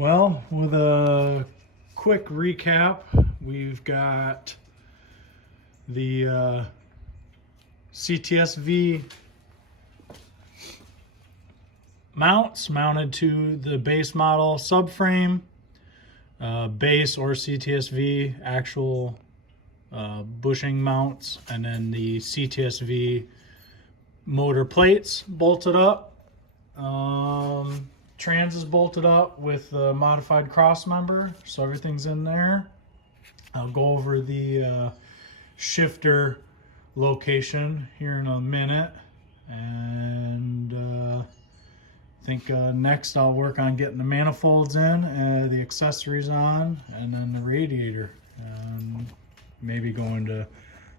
Well, with a quick recap, we've got the Cts-v mounts mounted to the base model subframe, base or Cts-v actual bushing mounts, and then the Cts-v motor plates bolted up. Trans is bolted up with the modified cross member, so everything's in there. I'll go over the shifter location here in a minute, and I think next I'll work on getting the manifolds in, the accessories on, and then the radiator, and maybe go into a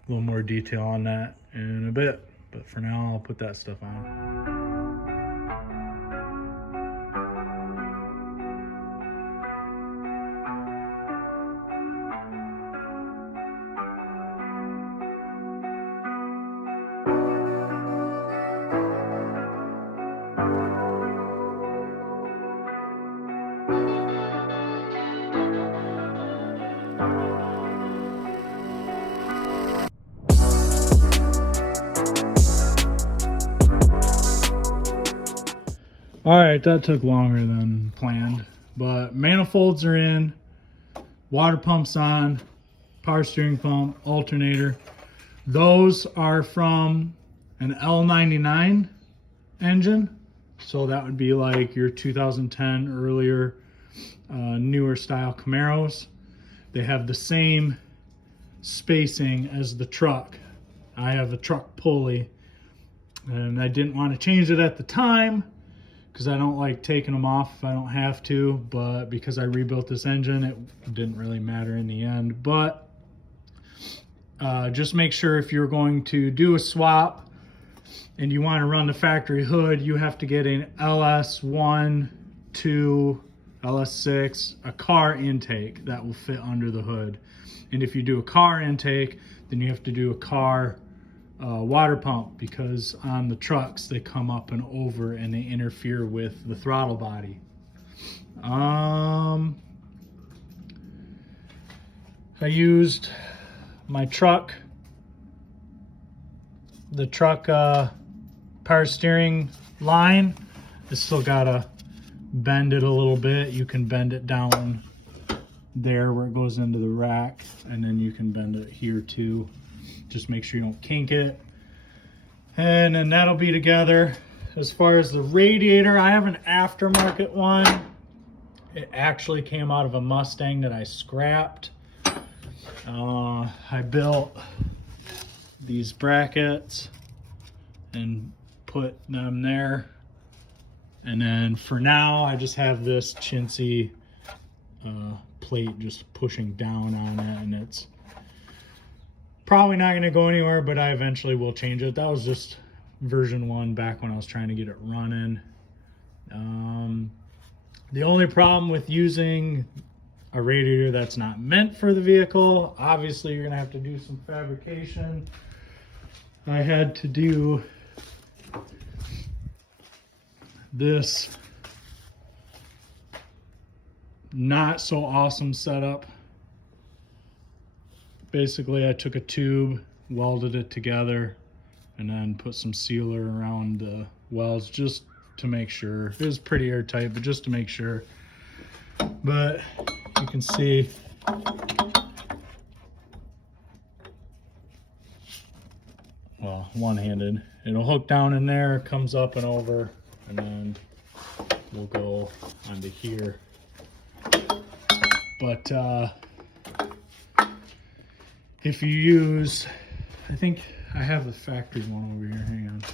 little more detail on that in a bit, but for now I'll put that stuff on. All right, that took longer than planned, but manifolds are in, water pump's on, power steering pump, alternator. Those are from an L99 engine, so that would be like your 2010 earlier, newer style Camaros. They have the same spacing as the truck. I have a truck pulley, and I didn't want to change it at the time because I don't like taking them off if I don't have to, but because I rebuilt this engine, it didn't really matter in the end. But just make sure if you're going to do a swap and you want to run the factory hood, you have to get an LS1, 2, LS6, a car intake that will fit under the hood. And if you do a car intake, then you have to do a car water pump, because on the trucks they come up and over and they interfere with the throttle body. I used my truck, the truck power steering line. It's still gotta bend it a little bit. You can bend it down there where it goes into the rack, and then you can bend it here too. Just make sure you don't kink it, and then that'll be together. As far as the radiator, I have an aftermarket one. It actually came out of a Mustang that I scrapped. I built these brackets and put them there, and then for now I just have this chintzy plate just pushing down on it, and it's probably not going to go anywhere, but I eventually will change it. That was just version 1 back when I was trying to get it running. The only problem with using a radiator that's not meant for the vehicle, obviously you're going to have to do some fabrication. I had to do this not so awesome setup. Basically, I took a tube, welded it together, and then put some sealer around the welds just to make sure. It was pretty airtight, but just to make sure. But you can see well, one-handed. It'll hook down in there, comes up and over, and then we'll go onto here. But if you use, I think I have the factory one over here, hang on.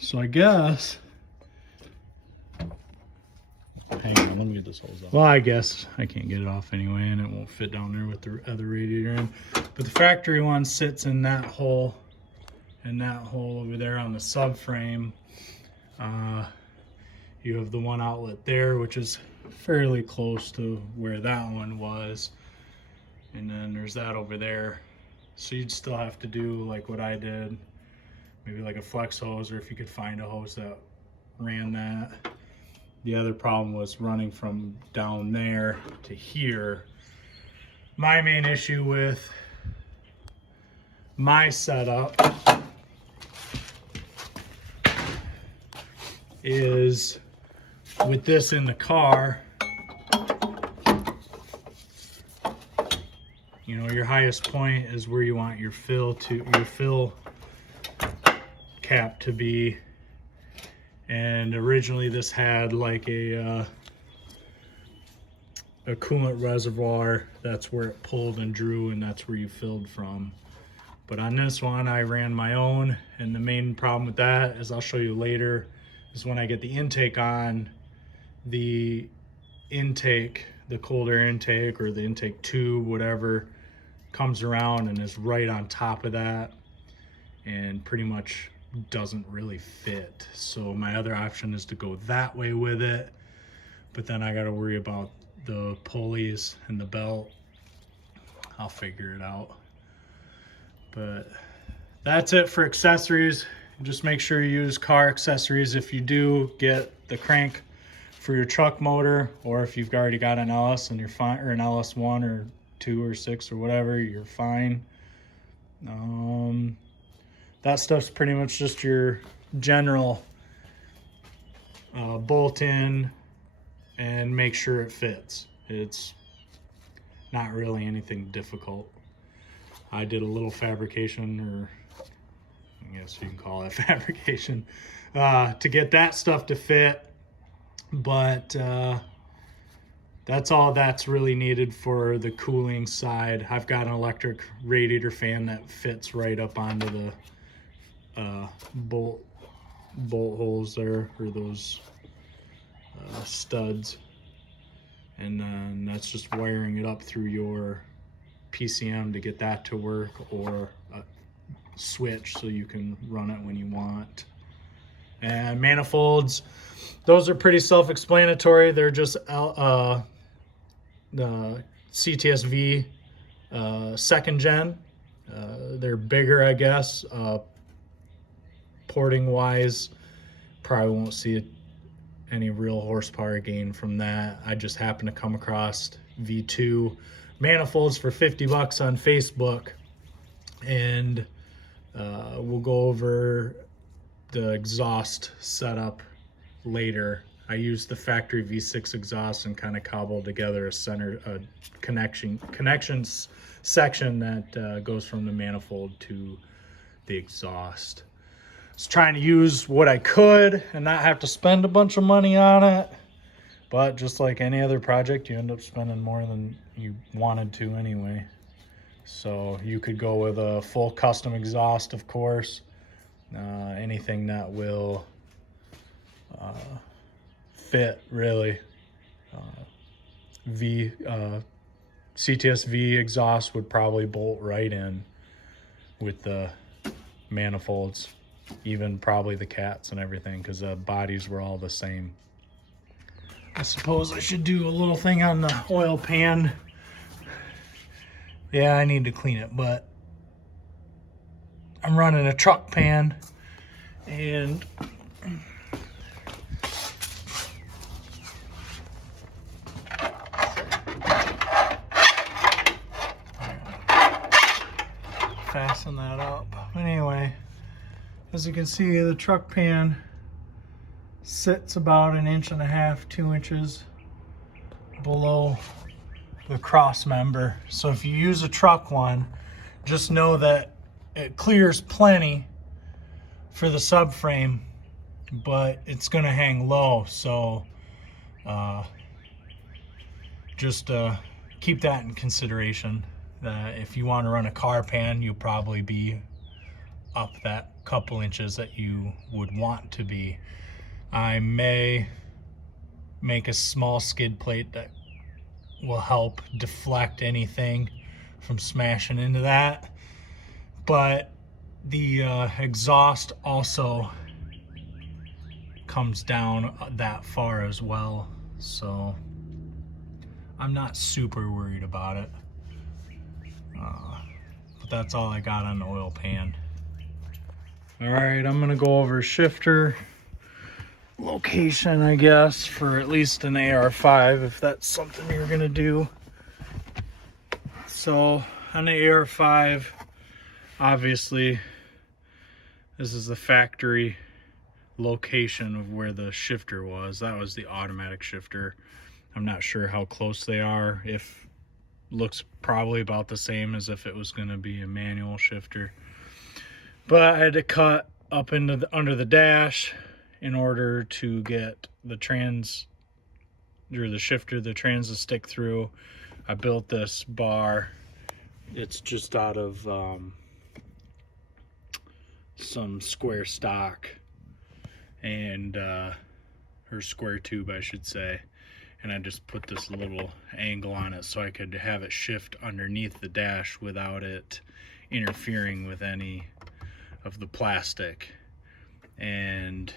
So I guess, hang on, let me get this hose off. Well, I guess I can't get it off anyway, and it won't fit down there with the other radiator in. But the factory one sits in that hole, and that hole over there on the subframe. You have the one outlet there, which is fairly close to where that one was, and then there's that over there. So you'd still have to do like what I did, maybe like a flex hose, or if you could find a hose that ran that. The other problem was running from down there to here. My main issue with my setup is with this in the car, you know, your highest point is where you want your fill cap to be. And originally this had like a coolant reservoir. That's where it pulled and drew, and that's where you filled from. But on this one, I ran my own, and the main problem with that, as I'll show you later, is when I get the intake on, the intake, the cold air intake or the intake tube, whatever, comes around and is right on top of that and pretty much doesn't really fit. So my other option is to go that way with it, but then I got to worry about the pulleys and the belt. I'll figure it out. But that's it for accessories. Just make sure you use car accessories. If you do, get the crank for your truck motor, or if you've already got an LS and you're fine, or an LS1 or 2 or 6 or whatever, you're fine. That stuff's pretty much just your general bolt in and make sure it fits. It's not really anything difficult. I did a little fabrication, or I guess you can call it fabrication, to get that stuff to fit, but that's all that's really needed for the cooling side. I've got an electric radiator fan that fits right up onto the bolt holes there, or those studs, and then that's just wiring it up through your PCM to get that to work, or a switch so you can run it when you want. And manifolds, those are pretty self-explanatory. They're just the Ctsv second gen. They're bigger, I guess. Porting wise, probably won't see any real horsepower gain from that. I just happened to come across V2 manifolds for 50 bucks on Facebook, and we'll go over the exhaust setup later. I used the factory V6 exhaust and kind of cobbled together a connections section that goes from the manifold to the exhaust. I was trying to use what I could and not have to spend a bunch of money on it, but just like any other project, you end up spending more than you wanted to anyway. So you could go with a full custom exhaust, of course. Anything that will fit, really. Cts-v exhaust would probably bolt right in with the manifolds, even probably the cats and everything, because the bodies were all the same. I suppose I should do a little thing on the oil pan. Yeah, I need to clean it, but I'm running a truck pan, and fasten that up. Anyway, as you can see, the truck pan sits about 1.5 to 2 inches below the cross member. So if you use a truck one, just know that it clears plenty for the subframe, but it's going to hang low. So just keep that in consideration. That if you want to run a car pan, you'll probably be up that couple inches that you would want to be. I may make a small skid plate that will help deflect anything from smashing into that, but the exhaust also comes down that far as well, so I'm not super worried about it. that's all I got on the oil pan. All right, I'm gonna go over shifter location, I guess, for at least an AR5, if that's something you're gonna do. So on the AR5, obviously, this is the factory location of where the shifter was. That was the automatic shifter. I'm not sure how close they are. If looks probably about the same as if it was going to be a manual shifter. But I had to cut up into under the dash in order to get the shifter, the trans to stick through. I built this bar. It's just out of some square stock and or square tube, I should say. And I just put this little angle on it so I could have it shift underneath the dash without it interfering with any of the plastic. And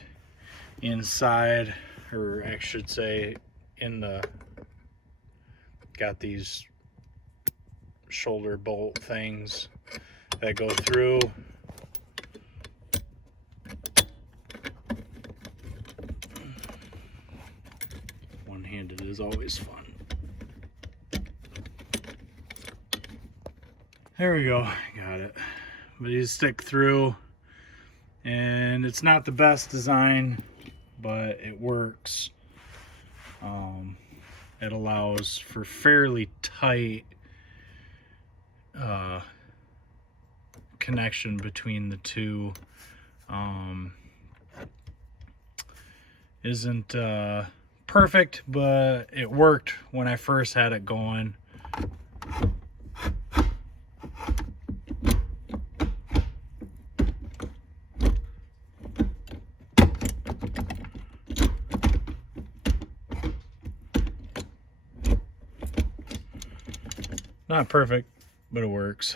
inside, or I should say got these shoulder bolt things that go through. One-handed is always fun. There we go, got it. But you stick through, and it's not the best design, but it works. It allows for fairly tight connection between the two. Isn't perfect, but it worked when I first had it going. Not perfect, but it works.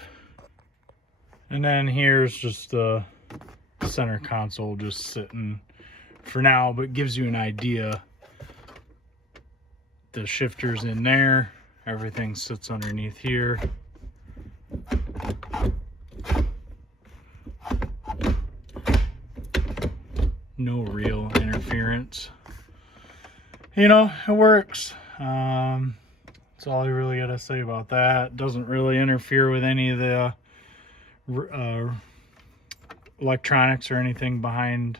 And then here's just the center console just sitting for now, but gives you an idea. The shifter's in there, everything sits underneath here. No real interference. You know, it works. That's all I really gotta say about that. Doesn't really interfere with any of the electronics or anything behind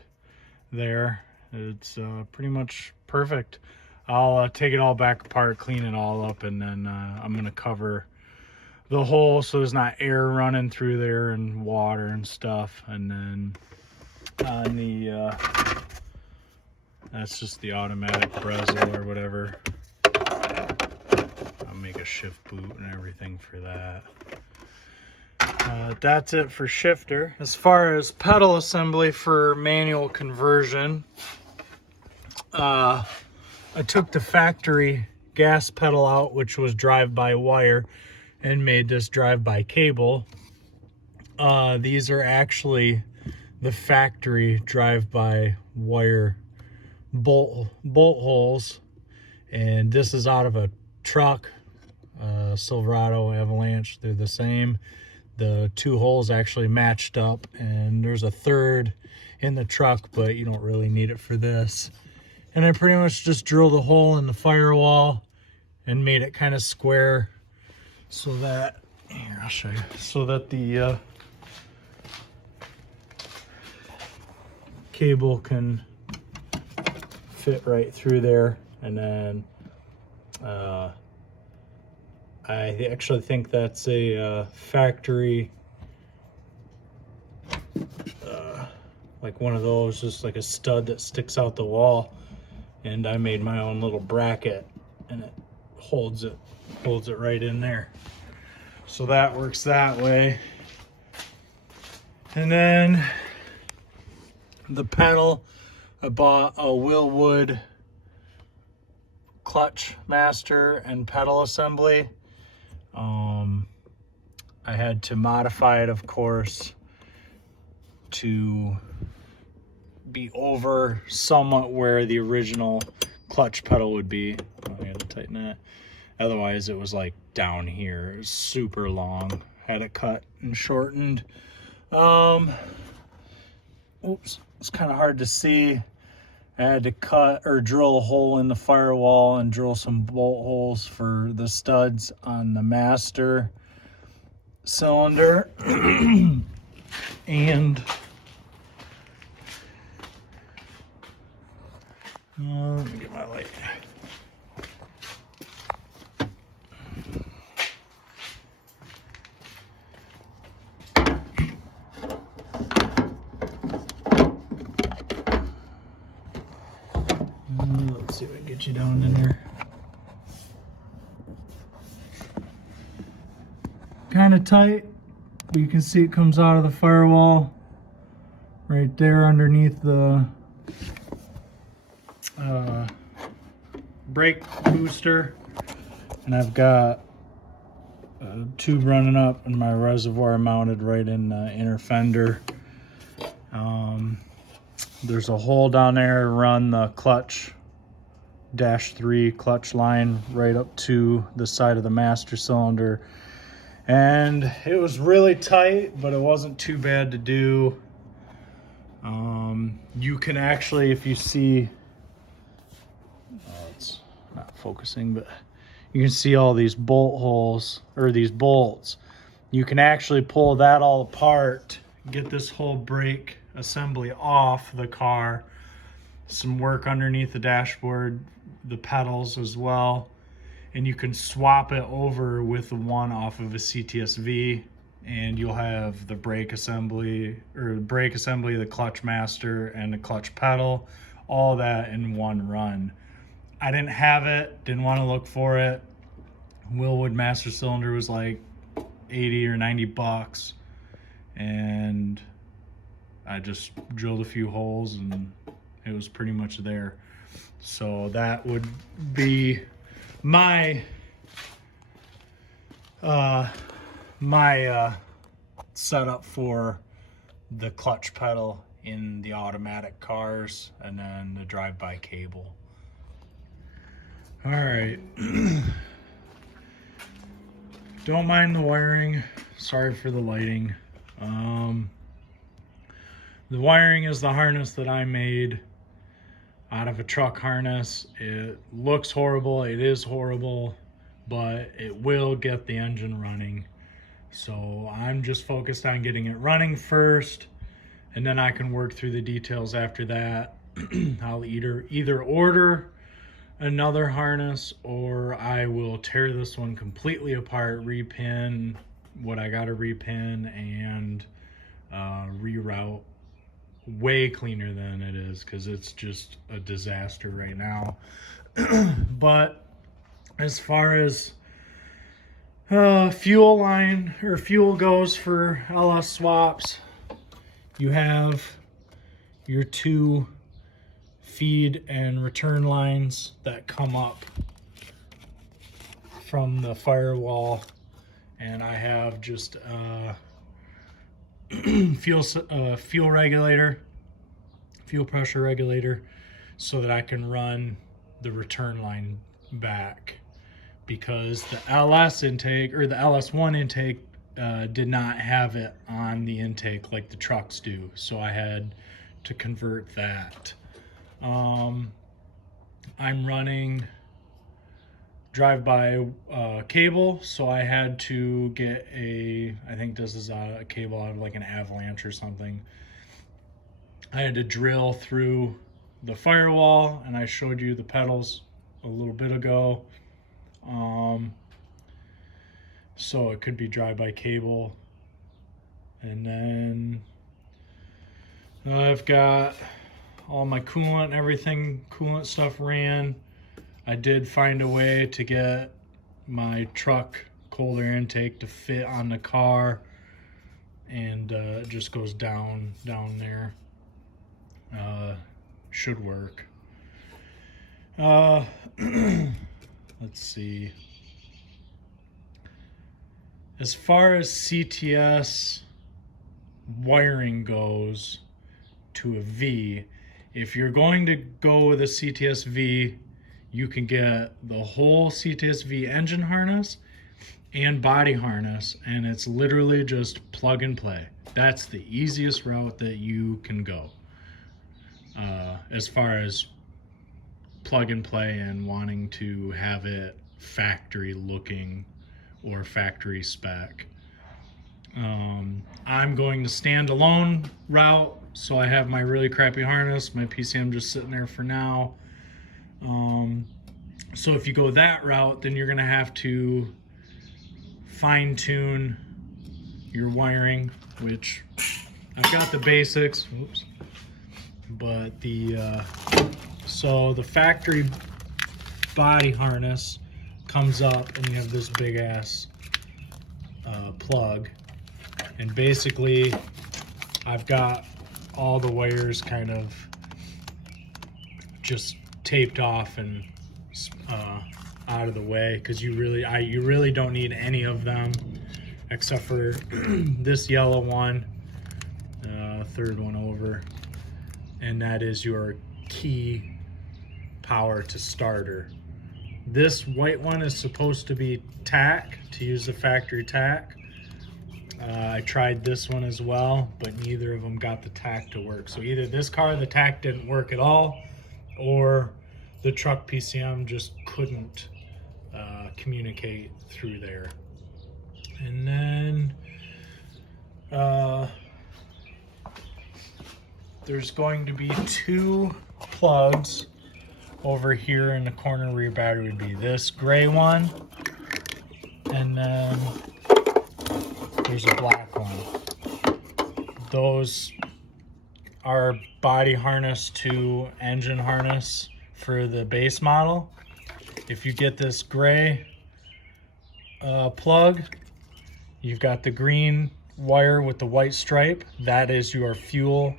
there. It's pretty much perfect. I'll take it all back apart, clean it all up, and then I'm gonna cover the hole so there's not air running through there and water and stuff. And then on the that's just the automatic Bresel or whatever. I'll make a shift boot and everything for that. That's it for shifter. As far as pedal assembly for manual conversion, I took the factory gas pedal out, which was drive-by-wire, and made this drive-by-cable. These are actually the factory drive-by-wire bolt holes, and this is out of a truck, Silverado Avalanche. They're the same. The two holes actually matched up, and there's a third in the truck, but you don't really need it for this. And I pretty much just drilled a hole in the firewall and made it kind of square so that, here, I'll show you, so that the cable can fit right through there. And then I actually think that's a factory, like one of those, just like a stud that sticks out the wall. And I made my own little bracket, and it holds it right in there. So that works that way. And then the pedal, I bought a Willwood clutch master and pedal assembly. I had to modify it, of course, to be over somewhat where the original clutch pedal would be. I had to tighten that. Otherwise, it was like down here. It was super long. Had it cut and shortened. Oops, it's kind of hard to see. I had to cut or drill a hole in the firewall and drill some bolt holes for the studs on the master cylinder. And let me get my light. Let's see if I can get you down in there. Kind of tight, but you can see it comes out of the firewall right there underneath the brake booster. And I've got a tube running up and my reservoir mounted right in the inner fender. There's a hole down there to run the clutch -3 clutch line right up to the side of the master cylinder. And it was really tight, but it wasn't too bad to do. You can actually, if you see, it's not focusing, but you can see all these bolt holes, or these bolts. You can actually pull that all apart, get this whole brake assembly off the car. Some work underneath the dashboard, the pedals as well. And you can swap it over with the one off of a Ctsv, and you'll have the brake assembly, the clutch master, and the clutch pedal, all that in one run. I didn't have it, didn't want to look for it. Willwood master cylinder was like 80 or 90 bucks, and I just drilled a few holes and it was pretty much there. So that would be my setup for the clutch pedal in the automatic cars, and then the drive-by cable. All right. Don't mind the wiring. Sorry for the lighting. The wiring is the harness that I made out of a truck harness. It looks horrible, it is horrible, but it will get the engine running. So I'm just focused on getting it running first, and then I can work through the details after that. I'll either order another harness, or I will tear this one completely apart, repin what I gotta repin, and reroute way cleaner than it is, because it's just a disaster right now. But as far as fuel line or fuel goes for LS swaps, you have your 2 feed and return lines that come up from the firewall, and I have just fuel regulator, fuel pressure regulator, so that I can run the return line back, because the LS intake, or the LS1 intake, did not have it on the intake like the trucks do, so I had to convert that. I'm running drive-by cable, so I had to get I think this is a cable out of like an Avalanche or something. I had to drill through the firewall, and I showed you the pedals a little bit ago. So it could be drive-by cable. And then I've got all my coolant and everything, coolant stuff ran. I did find a way to get my truck cold air intake to fit on the car, and it just goes down there. Should work. Let's see. As far as CTS wiring goes to a V, if you're going to go with a Cts-v, you can get the whole Cts-v engine harness and body harness, and it's literally just plug and play. That's the easiest route that you can go as far as plug and play and wanting to have it factory looking or factory spec. I'm going the standalone route, so I have my really crappy harness, my PCM just sitting there for now. So if you go that route, then you're going to have to fine tune your wiring, which I've got the basics. Whoops. But so the factory body harness comes up and you have this big ass plug, and basically I've got all the wires kind of just taped off and out of the way, because you really don't need any of them except for this yellow one, third one over, and that is your key power to starter. This white one is supposed to be tack, to use the factory tack. I tried this one as well, but neither of them got the tack to work. So either this car, the tack didn't work at all, or the truck PCM just couldn't communicate through there. And then there's going to be two plugs over here in the corner where your battery would be. This gray one, and then there's a black one. Those are body harness to engine harness for the base model. If you get this gray plug, you've got the green wire with the white stripe. That is your fuel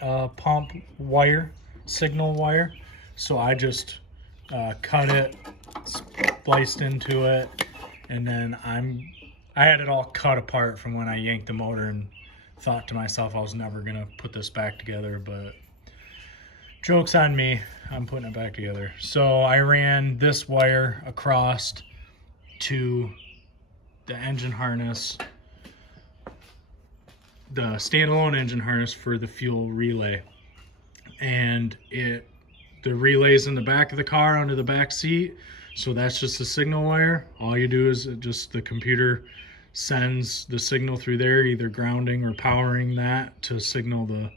pump wire, signal wire. So I just cut it, spliced into it, and then I had it all cut apart from when I yanked the motor, and thought to myself I was never gonna put this back together, but joke's on me, I'm putting it back together. So I ran this wire across to the engine harness, the standalone engine harness for the fuel relay, and the relay's in the back of the car under the back seat, so that's just a signal wire. All you do is just the computer sends the signal through there, either grounding or powering that to signal the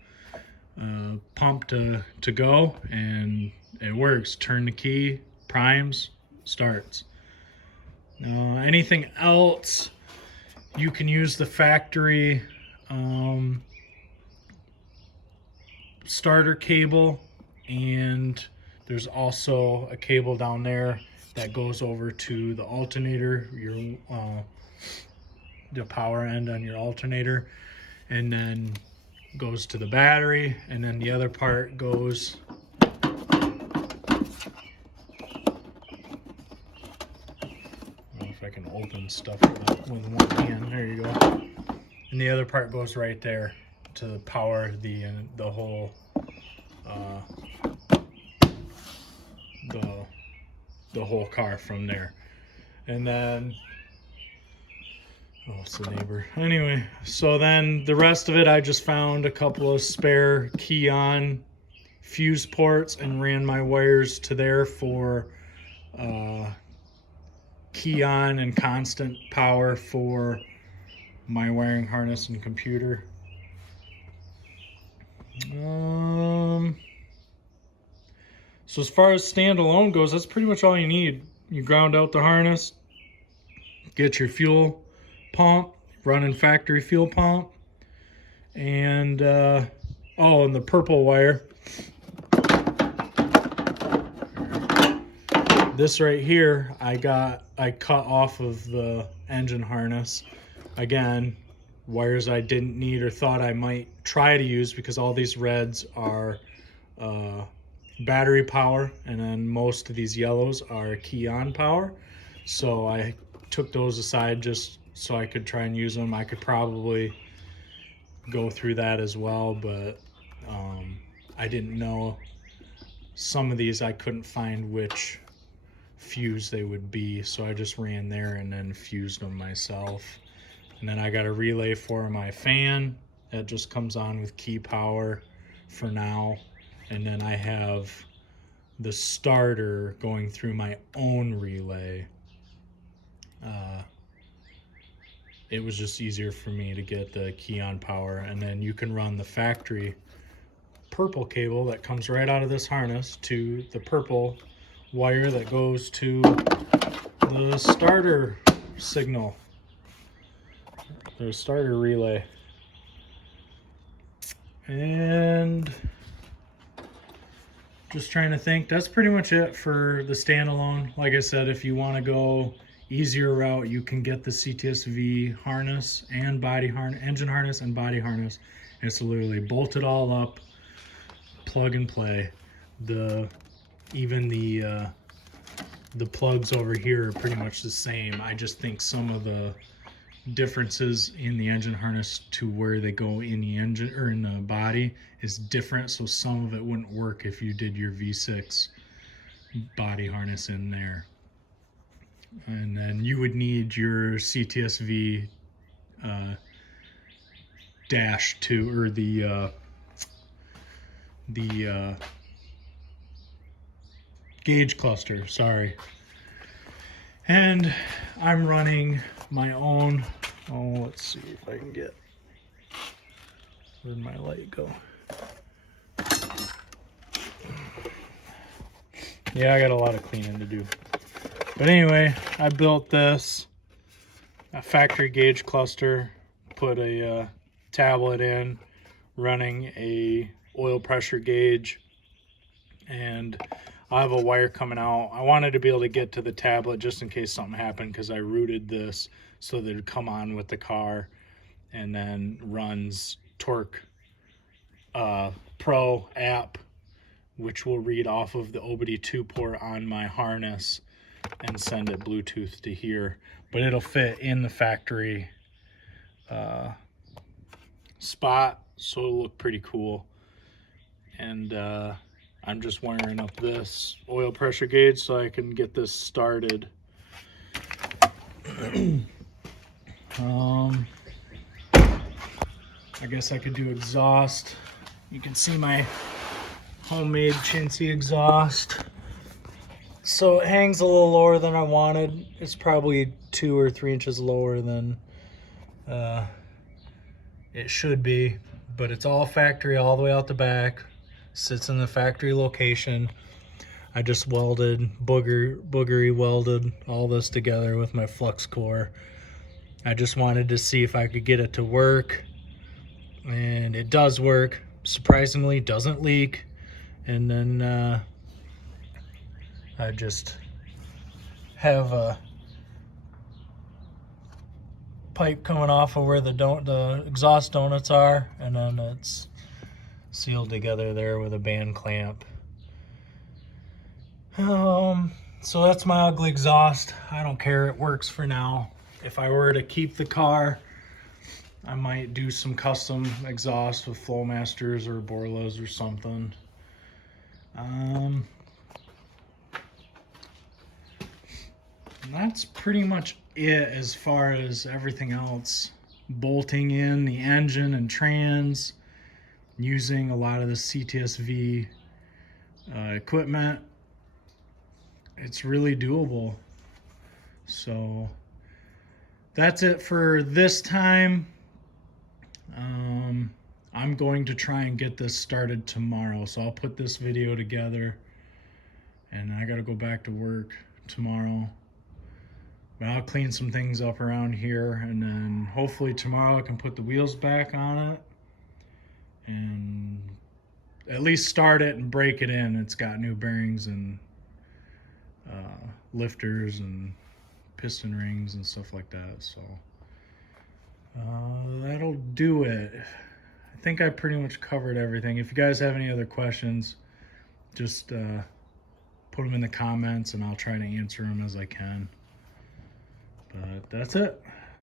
pump to go, and it works. Turn the key, primes, starts. Anything else, you can use the factory starter cable, and there's also a cable down there that goes over to the alternator, the power end on your alternator, and then goes to the battery, and then the other part goes if I can open stuff with one hand. There you go. And the other part goes right there to power the whole the whole car from there. And then it's the neighbor. Anyway, so then the rest of it, I just found a couple of spare key-on fuse ports and ran my wires to there for key-on and constant power for my wiring harness and computer. So as far as standalone goes, that's pretty much all you need. You ground out the harness, get your fuel pump, running factory fuel pump, and and the purple wire. This right here, I cut off of the engine harness. Again, wires I didn't need or thought I might try to use, because all these reds are battery power, and then most of these yellows are key-on power. So I took those aside just so I could try and use them. I could probably go through that as well, but I didn't know some of these I couldn't find which fuse they would be, so I just ran there and then fused them myself. And then I got a relay for my fan that just comes on with key power for now. And then I have the starter going through my own relay. It was just easier for me to get the key on power. And then you can run the factory purple cable that comes right out of this harness to the purple wire that goes to the starter signal, the starter relay. And just trying to think, that's pretty much it for the standalone. Like I said, if you want to go easier route, you can get the Cts-v harness and body harness, engine harness and body harness. It's literally bolt it all up, plug and play. Even the plugs over here are pretty much the same. I just think some of the differences in the engine harness to where they go in the engine or in the body is different, so some of it wouldn't work if you did your V6 body harness in there. And then you would need your Cts-v dash 2 or the gauge cluster, sorry. And I'm running my own, let's see if I can get, where'd my light go? Yeah, I got a lot of cleaning to do. But anyway, I built this, a factory gauge cluster, put a tablet in, running a oil pressure gauge, and I have a wire coming out. I wanted to be able to get to the tablet just in case something happened, because I routed this so that it'd come on with the car, and then runs Torque Pro app, which will read off of the OBD2 port on my harness and send it Bluetooth to here. But it'll fit in the factory spot, so it'll look pretty cool. And I'm just wiring up this oil pressure gauge so I can get this started. I guess I could do exhaust. You can see my homemade chintzy exhaust. So it hangs a little lower than I wanted. It's probably 2 or 3 inches lower than it should be, but it's all factory all the way out the back. Sits in the factory location. I just welded, boogery welded all this together with my flux core. I just wanted to see if I could get it to work, and it does work. Surprisingly, doesn't leak. And then I just have a pipe coming off of where the exhaust donuts are, and then it's sealed together there with a band clamp. So that's my ugly exhaust. I don't care, it works for now. If I were to keep the car, I might do some custom exhaust with Flowmasters or Borlas or something. And that's pretty much it as far as everything else. Bolting in the engine and trans, using a lot of the Cts-v equipment. It's really doable. So that's it for this time. I'm going to try and get this started tomorrow, so I'll put this video together, and I gotta go back to work tomorrow. But I'll clean some things up around here, and then hopefully tomorrow I can put the wheels back on it and at least start it and break it in. It's got new bearings and lifters and piston rings and stuff like that. So that'll do it. I think I pretty much covered everything. If you guys have any other questions, just put them in the comments and I'll try to answer them as I can. But that's it.